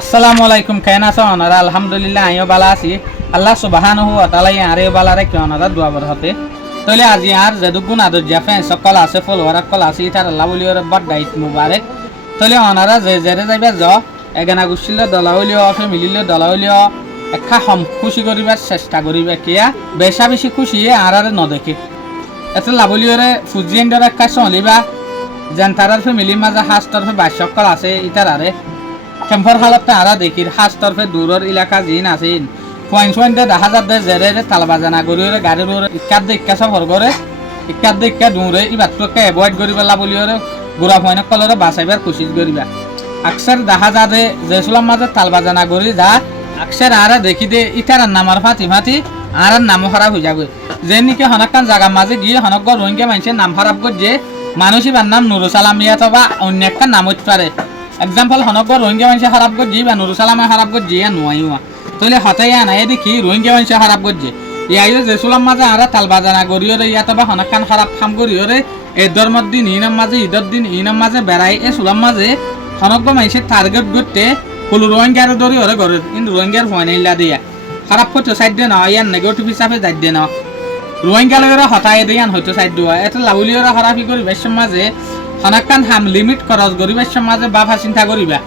আসসালামু আলাইকুম কেন আছো ওনারা আলহামদুলিল্লাহ আমিও ভালো আছি আল্লাহ সুবহানাহু ওয়া তাআলা আরে ভালো রাখে ওনারা দোয়া বড় হতে তাহলে আজি আর যেদুগুন আদর জাফে সকল আছে ফলোয়ার কল আছে তার আল্লাহ বলি ওর বার্থডে মুবারক তাহলে ওনারা যে জেরে যাইবে য এগানা গুছিল দলাউলিও ফ্যামিলিলে দলাউলিও একটা হম খুশি করিবার চেষ্টা করিবে কিয়া বেশা বেশি খুশি আর নদেখে এত লাভলিওরে ফুজিয়েন্ডর একটা চলিবা যেন তারার ফ্যামিলির মাঝে হাস তরফে বাইশ সকল আছে ইটার আরে কেম্পর হালত আরা দেখির হাস তরফে দূরের এলাকা জিন আছেন পয়েন্ট দেখা যাচ্ছে জেরে তালবাজানা গরিয়রে গাড়ির ইক্কার দেখা সফর করে ইক্কার দেখা দূরে ইবাতকে এভয়েড করিবা লাভলিওরে গুড়া পয়েন্ট কলরে বাঁচাইবার কোশিশ করিবা আকসার দেখা যাবে যে সুলাম মাঝে তালবাজানা গরি যা আকসার আরা দেখি দে ইটার নামার ফাতি ফাতি আর নাম খারাপ হয়ে যাবে যে নাকি হনকান জায়গার মাঝে গিয়ে হনক রোহিঙ্গা মানুষের নাম খারাপ করছে মানুষই বার নাম নুরুসালাম ইয়া অথবা অন্য একটা নাম হতে পারে এক্সাম্পল হনক রোহিঙ্গা মানুষে খারাপ করছে বা নুরুসালামে খারাপ করছে ইয়া নোয়াইয়া তাহলে হতে ইয়া নাই দেখি রোহিঙ্গা মানুষে খারাপ করছে ইয়াইলে যে সুলাম মাঝে আর তালবাজানা গরিয়রে ইয়া অথবা হনকান খারাপ খাম করিয়রে ঈদের দিন ইনাম মাঝে ঈদের দিন ইনাম মাঝে বেড়াই এ সুলাম মাঝে হনক মানুষের টার্গেট করতে হলো রোহিঙ্গার দরি ওরে ঘরের কিন্তু রোহিঙ্গার ফয়নাইলা দিয়া খারাপ করতে সাইড দিয়ে না ইয়ার নেগেটিভ হিসাবে যাই দিয়ে না রোহিঙ্গা লগেরা হতাই দিয়ান হয়তো সাইড দেওয়া এটা লাউলিওরা খারাপি করিবার সমাজে হনাকান হাম লিমিট খরচ করিবার সমাজে বাফা চিন্তা করিবা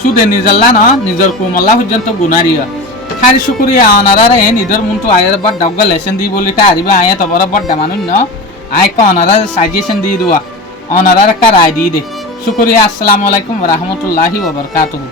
সুদে নিজল্লা ন নিজের কুমল্লা পর্যন্ত গুণারিয়া খারি শুকুরিয়া অনারারে নিজের মনটো আয়ের বড় ডাউগা লেসন দি বলিটা আরিবা আয়া তবর বড় মানুষ ন আয় ক অনারা সাজেশন দিয়ে দেওয়া অনারার একটা রায় দিয়ে দে শুকুরিয়া আসসালামু আলাইকুম ওয়া রাহমাতুল্লাহি ওয়া বারাকাতুহু।